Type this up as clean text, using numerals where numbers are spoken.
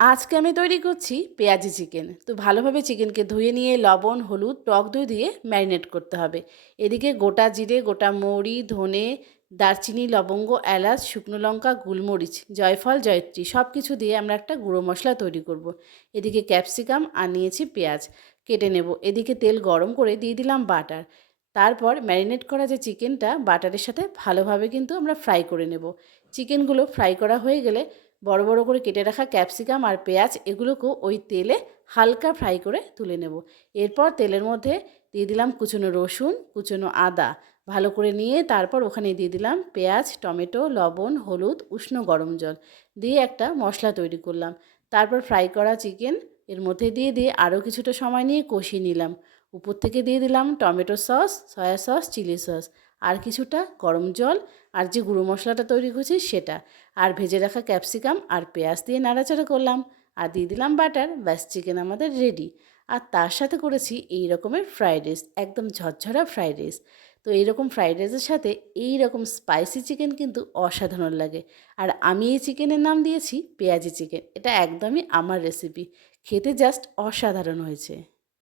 আজকে আমি তৈরি করছি পেঁয়াজি চিকেন। তো ভালোভাবে চিকেনকে ধুয়ে নিয়ে লবণ, হলুদ, টক দই দিয়ে ম্যারিনেট করতে হবে। এদিকে গোটা জিরে, গোটা মৌরি, ধনে, দারচিনি, লবঙ্গ, এলাচ, শুকনো লঙ্কা, গোলমরিচ, জয়ফল, জয়ত্রী সব কিছু দিয়ে আমরা একটা গুঁড়ো মশলা তৈরি করব। এদিকে ক্যাপসিকাম আর নিয়েছি পেঁয়াজ কেটে নেব। এদিকে তেল গরম করে দিয়ে দিলাম বাটার। তারপর ম্যারিনেট করা যে চিকেনটা বাটারের সাথে ভালোভাবে কিন্তু আমরা ফ্রাই করে নেব। চিকেনগুলো ফ্রাই করা হয়ে গেলে বড় বড় করে কেটে রাখা ক্যাপসিকাম আর পেঁয়াজ এগুলোকেও ওই তেলে হালকা ফ্রাই করে তুলে নেব। এরপর তেলের মধ্যে দিয়ে দিলাম কুচনো রসুন, কুচনো আদা ভালো করে নিয়ে তারপর ওখানে দিয়ে দিলাম পেঁয়াজ, টমেটো, লবণ, হলুদ, উষ্ণ গরম জল দিয়ে একটা মশলা তৈরি করলাম। তারপর ফ্রাই করা চিকেন এর মধ্যে দিয়ে আরও কিছুটা সময় নিয়ে কষিয়ে নিলাম। উপর থেকে দিয়ে দিলাম tomato sauce, soya sauce, chilli sauce আর কিছুটা গরম জল আর যে গুঁড়ো মশলাটা তৈরি করেছি সেটা আর ভেজে রাখা ক্যাপসিকাম আর পেঁয়াজ দিয়ে নাড়াচাড়া করলাম আর দিয়ে দিলাম বাটার। ব্যাস চিকেন আমাদের রেডি। আর তার সাথে করেছি এই রকমের ফ্রাইড রাইস, একদম ঝরঝরা ফ্রাইড রাইস। তো এইরকম ফ্রাইড রাইসের সাথে এই রকম স্পাইসি চিকেন কিন্তু অসাধারণ লাগে। আর আমি এই চিকেনের নাম দিয়েছি পেঁয়াজি চিকেন। এটা একদমই আমার রেসিপি। খেতে জাস্ট অসাধারণ হয়েছে।